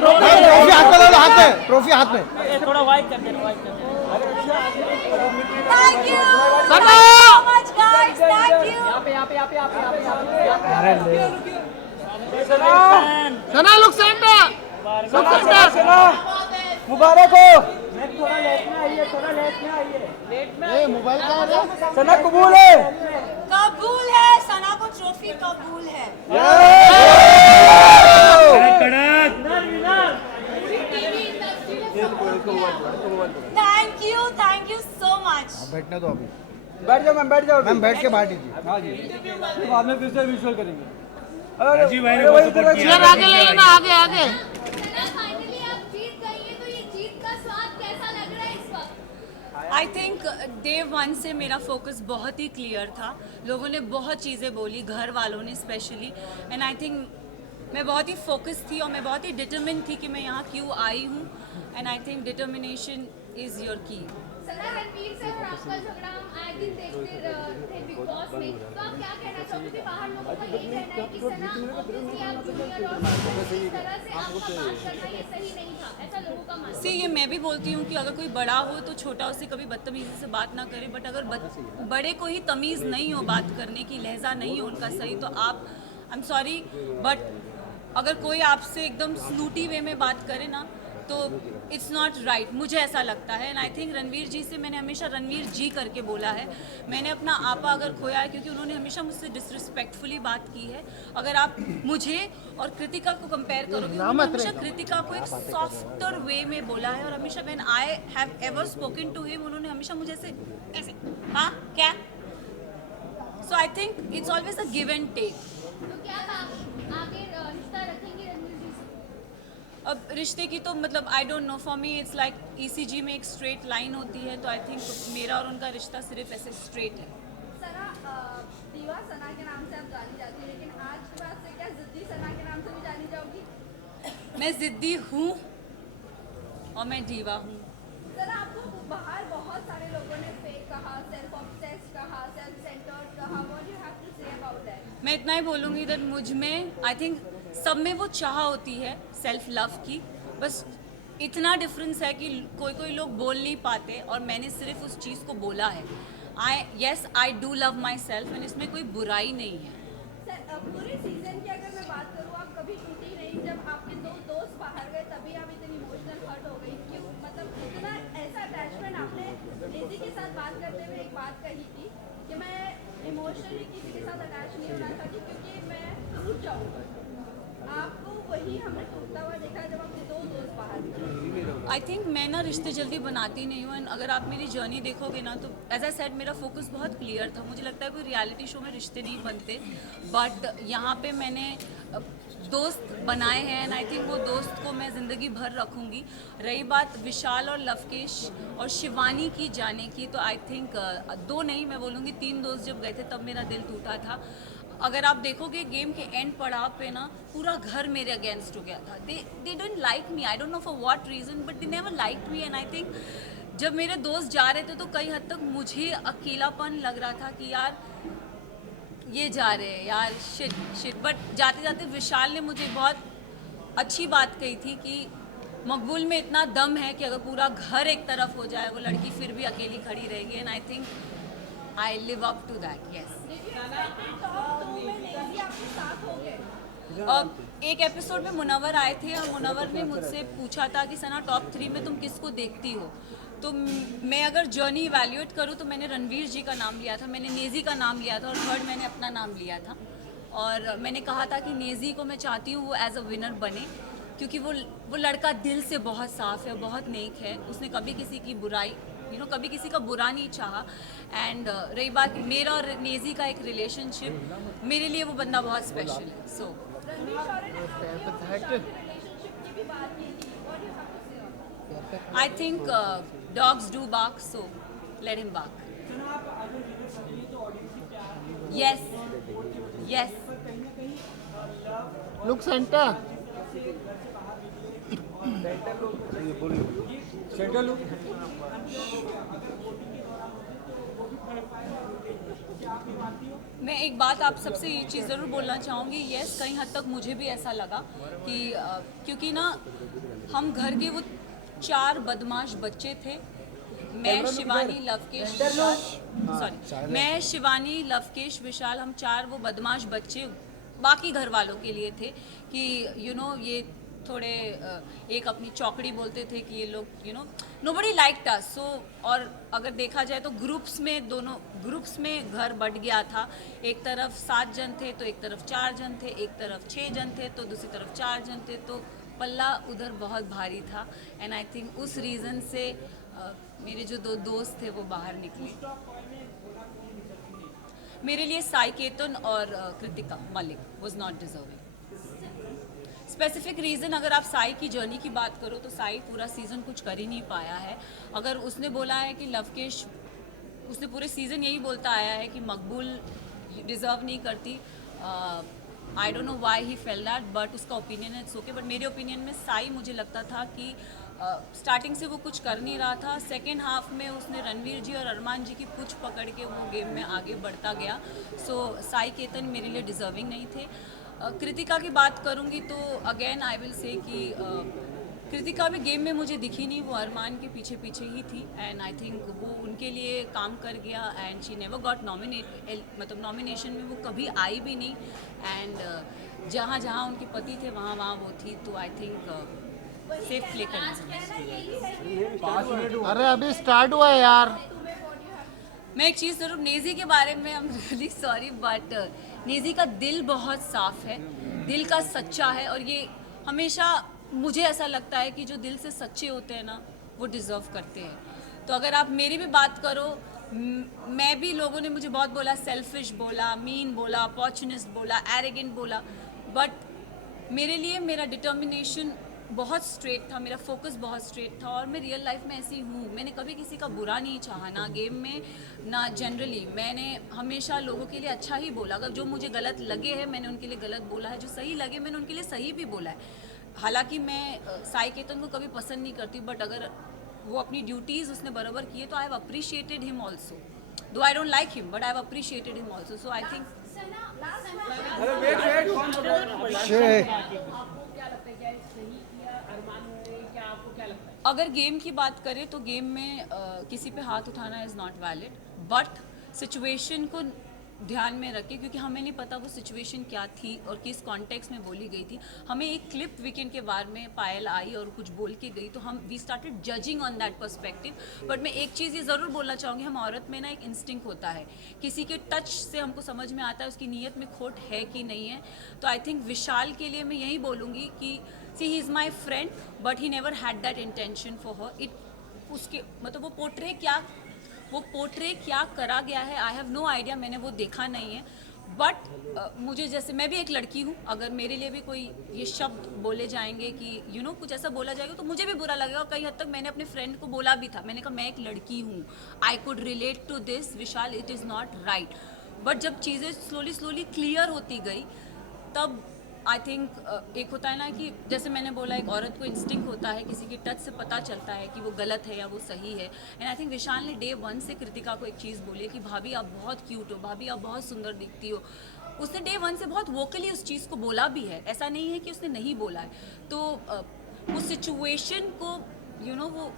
Trophy हाथ में ले लो, हाथ में ट्रॉफी हाथ में। थोड़ा वाइड कर देना, वाइड कर देना। Thank you so much guys, thank you. Sana look centre, look centre. मुबारक हो। थोड़ा लेट में आइए, थोड़ा लेट में आइए। लेट में ये मोबाइल का है। सना कबूल है। कबूल है, सना को ट्रॉफी कबूल है। Thank you so much. बैठने दो अभी, बैठ जाओ मैम, बैठ जाओ। मैम बैठ के बांट दीजिए। हाँ जी, बाद में फिर से विजुअल करेंगे। राजीव भाई ने बहुत सपोर्ट किया। आगे ले लेना, आगे आगे। फाइनली आप जीत गई हैं, तो ये जीत का स्वाद कैसा लग रहा है इस वक्त? आई थिंक डे 1 से मेरा फोकस बहुत ही क्लियर था। लोगों ने बहुत चीज़ें बोली, घर वालों ने स्पेशली, एंड आई थिंक मैं बहुत ही फोकस थी और मैं बहुत ही डिटर्मिन थी कि मैं यहाँ क्यों आई हूँ, and I think determination is your की। सना, रणवीर से और आपका झगड़ा हम आए दिन देखते थे बिग बॉस में, तो आप क्या कहना चाहोगे कि बाहर लोगों का यही कहना है कि सना ऑब्वियसली आप जूनियर और इस तरह से आपका बात करना ये सही नहीं था, ऐसा लोगों का मानना है। सी ये मैं भी बोलती हूँ कि अगर कोई बड़ा हो तो छोटा उससे कभी बदतमीजी से बात ना करे, बट अगर बड़े को ही तमीज़ नहीं हो बात करने की, लहजा नहीं हो उनका सही, तो आप आई एम सॉरी बट अगर कोई आपसे एकदम स्नूटी वे में बात करे ना तो इट्स नॉट राइट, मुझे ऐसा लगता है। एंड आई थिंक रणवीर जी से मैंने हमेशा रणवीर जी करके बोला है। मैंने अपना आपा अगर खोया है क्योंकि उन्होंने हमेशा मुझसे डिसरिस्पेक्टफुली बात की है। अगर आप मुझे और कृतिका को कंपेयर करोगे, उन्होंने हमेशा कृतिका को एक सॉफ्टर वे में बोला है, और हमेशा when I have ever spoken to him उन्होंने हमेशा मुझे ऐसे हाँ क्या, so I think it's always a give and take. तो क्या आप आगे रिश्ता रखेंगे रणवीर जी से? अब रिश्ते की तो मतलब आई don't no, for me it's like ECG में एक स्ट्रेट लाइन होती है, तो आई थिंक मेरा और उनका रिश्ता सिर्फ ऐसे स्ट्रेट है। सना, दीवा सना के नाम से आप जानी जाती है, लेकिन आज के बाद से क्या जिद्दी सना के नाम से भी जानी जाओगी? मैं जिद्दी हूँ और मैं दीवा हूँ। सना, आपको बाहर बहुत सारे लोगों ने फेक कहा, सेल्फ ऑब्सेस्ड कहा, सेल्फ सेंटर्ड कहा, what you have to say about that? मैं इतना ही बोलूँगी दैट मुझ में आई थिंक सब में वो चाह होती है सेल्फ लव की, बस इतना डिफरेंस है कि कोई लोग बोल नहीं पाते और मैंने सिर्फ उस चीज़ को बोला है। I do love my self and इसमें कोई बुराई नहीं है। सर, पूरे सीजन की अगर मैं बात करूँ, आप कभी टूटी नहीं। जब आपके दो दोस्त बाहर गए तभी आप इतनी इमोशनल हर्ट हो गई, क्यों? मतलब इतना ऐसा अटैचमेंट आपने लेजी के साथ बात करते हुए एक बात कही थी कि मैं इमोशनली किसी के साथ अटैच नहीं होना चाहती क्योंकि मैं टूट जाऊँगा। आपको वही हमने टूटता हुआ देखा जब अपने दो दोस्त बाहर गए। आई थिंक मैं ना रिश्ते जल्दी बनाती नहीं हूँ, एंड अगर आप मेरी जर्नी देखोगे ना तो एज आई सेड मेरा फोकस बहुत क्लियर था। मुझे लगता है कोई रियलिटी शो में रिश्ते नहीं बनते, बट यहाँ पे मैंने दोस्त बनाए हैं एंड आई थिंक वो दोस्त को मैं ज़िंदगी भर रखूँगी। रही बात विशाल और लवकेश और शिवानी की जाने की, तो आई थिंक दो नहीं मैं बोलूँगी 3 दोस्त जब गए थे तब मेरा दिल टूटा था। अगर आप देखोगे गेम के एंड पड़ाव पे ना पूरा घर मेरे अगेंस्ट हो गया था। They don't like me, I don't know for what reason, but they never like me. And I think जब मेरे दोस्त जा रहे थे तो कई हद तक मुझे अकेलापन लग रहा था कि यार ये जा रहे हैं यार, शिट। बट जाते जाते विशाल ने मुझे बहुत अच्छी बात कही थी कि मकबूल में इतना दम है कि अगर पूरा घर एक तरफ हो जाए वो लड़की फिर भी अकेली खड़ी रहेगी। And I think I live up to that, yes. एक एपिसोड में मुनव्वर आए थे और मुनव्वर ने मुझसे पूछा था कि सना टॉप 3 में तुम किसको देखती हो, तो मैं अगर जर्नी इवैल्यूएट करूँ तो मैंने रणवीर जी का नाम लिया था, मैंने नेजी का नाम लिया था और थर्ड मैंने अपना नाम लिया था। और मैंने कहा था कि नेजी को मैं चाहती हूँ वो एज अ विनर बने क्योंकि वो लड़का दिल से बहुत साफ़ है, बहुत नेक है, उसने कभी किसी की बुराई कभी किसी का बुरा नहीं चाहा। एंड रही बात मेरा और नेजी का एक रिलेशनशिप, मेरे लिए वो बंदा बहुत स्पेशल है। So I think dogs do bark, so let him bark. Yes yes. Look centre, centre look. मैं एक बात आप सबसे ये चीज़ ज़रूर बोलना चाहूँगी, यस कहीं हद तक मुझे भी ऐसा लगा कि क्योंकि ना हम घर के वो 4 बदमाश बच्चे थे। मैं शिवानी लवकेश विशाल, सॉरी मैं शिवानी लवकेश विशाल, हम 4 वो बदमाश बच्चे बाकी घर वालों के लिए थे कि ये थोड़े एक अपनी चौकड़ी बोलते थे कि ये लोग नोबडी लाइक्ड अस। सो और अगर देखा जाए तो दोनों ग्रुप्स में घर बट गया था। एक तरफ 7 जन थे तो एक तरफ 4 जन थे, एक तरफ 6 जन थे तो दूसरी तरफ 4 जन थे, तो पल्ला उधर बहुत भारी था। एंड आई थिंक उस रीज़न से मेरे जो 2 दोस्त थे वो बाहर निकले। मेरे लिए साई केतन और Kritika Malik was not deserving. Specific reason अगर आप साई की जर्नी की बात करो तो साई पूरा सीज़न कुछ कर ही नहीं पाया है। अगर उसने बोला है कि लवकेश, उसने पूरे सीज़न यही बोलता आया है कि मकबूल डिज़र्व नहीं करती। आई don't know why he fail that, but उसका ओपिनियन है, इट्स ओके। बट मेरे ओपिनियन में साई, मुझे लगता था कि स्टार्टिंग से वो कुछ कर नहीं रहा था। सेकेंड हाफ में उसने रणवीर जी और अरमान जी की पुछ पकड़ के वो गेम में आगे बढ़ता गया। सो साई केतन मेरे लिए डिज़र्विंग नहीं थे। कृतिका की बात करूंगी तो अगेन आई विल से कि कृतिका भी गेम में मुझे दिखी नहीं, वो अरमान के पीछे पीछे ही थी। एंड आई थिंक वो उनके लिए काम कर गया एंड शी नेवर गॉट मतलब नॉमिनेशन में वो कभी आई भी नहीं। एंड जहाँ जहाँ उनके पति थे वहाँ वहाँ वो थी। तो आई थिंक सेफ प्ले करना चाहिए। अरे अभी स्टार्ट हुआ है यार। मैं एक चीज़ ज़रूर, नेज़ी के बारे में I am really sorry, but नेज़ी का दिल बहुत साफ है, दिल का सच्चा है। और ये हमेशा मुझे ऐसा लगता है कि जो दिल से सच्चे होते हैं ना वो डिज़र्व करते हैं। तो अगर आप मेरी भी बात करो, मैं भी, लोगों ने मुझे बहुत बोला, सेल्फिश बोला, मीन बोला, अपॉर्चुनिस्ट बोला, एरोगेंट बोला, बट मेरे लिए मेरा डिटर्मिनेशन बहुत स्ट्रेट था, मेरा फोकस बहुत स्ट्रेट था। और मैं रियल लाइफ में ऐसी हूँ, मैंने कभी किसी का बुरा नहीं चाहा, ना गेम में ना जनरली। मैंने हमेशा लोगों के लिए अच्छा ही बोला। अगर जो मुझे गलत लगे हैं मैंने उनके लिए गलत बोला है, जो सही लगे मैंने उनके लिए सही भी बोला है। हालांकि मैं साई केतन को कभी पसंद नहीं करती, बट अगर वो अपनी ड्यूटीज़ उसने बराबर की है तो I have appreciated him also. Though I don't like him but I have appreciated him also. So I think अगर गेम की बात करें तो गेम में किसी पे हाथ उठाना is not valid, but situation को ध्यान में रखें, क्योंकि हमें नहीं पता वो सिचुएशन क्या थी और किस कॉन्टेक्स्ट में बोली गई थी। हमें एक क्लिप वीकेंड के बारे में पायल आई और कुछ बोल के गई तो हम we started judging on that perspective. But मैं एक चीज़ ये ज़रूर बोलना चाहूँगी, हम औरत में ना एक इंस्टिंक्ट होता है, किसी के टच से हमको समझ में आता है उसकी नीयत में खोट है कि नहीं है। तो आई थिंक विशाल के लिए मैं यही बोलूँगी कि see he is my friend but he never had that intention for her. It उसके मतलब वो पोर्ट्रे क्या करा गया है, आई हैव नो आइडिया, मैंने वो देखा नहीं है। बट मुझे, जैसे मैं भी एक लड़की हूँ, अगर मेरे लिए भी कोई ये शब्द बोले जाएंगे कि कुछ ऐसा बोला जाएगा तो मुझे भी बुरा लगेगा। और कई हद तक मैंने अपने फ्रेंड को बोला भी था, मैंने कहा मैं एक लड़की हूँ, I could relate to this Vishal, it is not right. But जब चीज़ें स्लोली क्लियर होती गई तब आई थिंक एक होता है ना कि जैसे मैंने बोला, एक औरत को इंस्टिंक्ट होता है, किसी के टच से पता चलता है कि वो गलत है या वो सही है। एंड आई थिंक विशाल ने डे 1 से कृतिका को एक चीज़ बोली कि भाभी आप बहुत क्यूट हो, भाभी आप बहुत सुंदर दिखती हो। उसने डे 1 से बहुत वोकली उस चीज़ को बोला भी है, ऐसा नहीं है कि उसने नहीं बोला है। तो उस सिचुएशन को वो,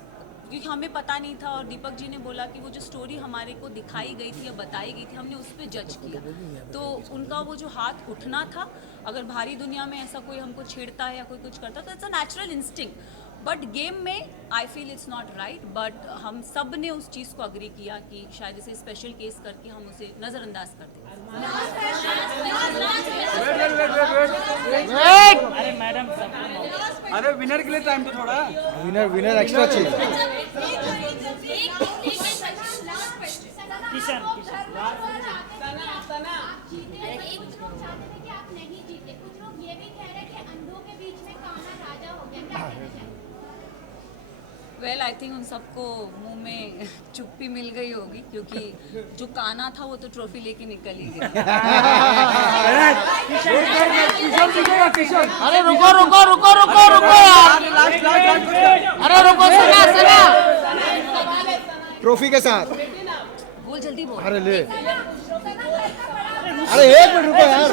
क्योंकि हमें पता नहीं था और दीपक जी ने बोला कि वो जो स्टोरी हमारे को दिखाई गई थी या बताई गई थी हमने उस पर जज किया। तो उनका वो जो हाथ उठना था, अगर भारी दुनिया में ऐसा कोई हमको छेड़ता है या कोई कुछ करता तो it's a natural instinct. But game में I feel it's not right. But हम सब ने उस चीज़ को अग्री किया कि शायद इसे स्पेशल केस करके हम उसे नज़रअंदाज कर दें। अरे मैडम अरे विनर के लिए टाइम तो थोड़ा, विनर एक्स्ट्रा चाहिए। वेल आई थिंक उन सबको मुंह में चुप्पी मिल गई होगी, क्योंकि जो काना था वो तो ट्रॉफी लेके निकल ही गया। अरे रुको यार। अरे रुको, सुना ट्रॉफी के साथ भूल जल्दी बोल। अरे ले, अरे एक मिनट रुको यार।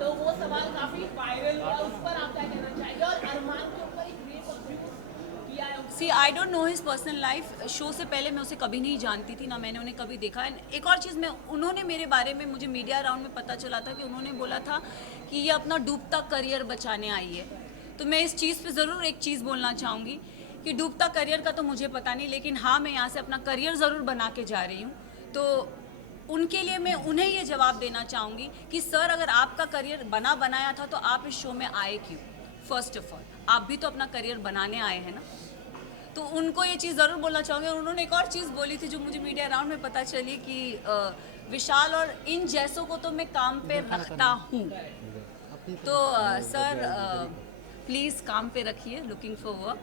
तो वो सवाल काफी वायरल हुआ, उस पर आप क्या कहना चाहेंगे? और अरमान के ऊपर एक रेप किया है। See I don't know his personal life. Show से पहले मैं उसे कभी नहीं जानती थी, ना मैंने उन्हें कभी देखा। एंड एक और चीज़ में उन्होंने मेरे बारे में, मुझे मीडिया राउंड में पता चला था कि उन्होंने बोला था कि ये अपना डूबता करियर बचाने आई है। तो मैं इस चीज़ पे ज़रूर एक चीज़ बोलना चाहूँगी कि डूबता करियर का तो मुझे पता नहीं, लेकिन हाँ मैं यहाँ से अपना करियर ज़रूर बना के जा रही हूँ। तो उनके लिए मैं उन्हें ये जवाब देना चाहूँगी कि सर अगर आपका करियर बनाया था तो आप इस शो में आए क्यों? फर्स्ट ऑफ ऑल आप भी तो अपना करियर बनाने आए हैं ना। तो उनको ये चीज़ ज़रूर बोलना चाहूँगी। उन्होंने एक और चीज़ बोली थी जो मुझे मीडिया राउंड में पता चली कि विशाल और इन जैसों को तो मैं काम पे रखता हूँ। तो सर प्लीज़ काम पे रखिए, लुकिंग फॉर वर्क।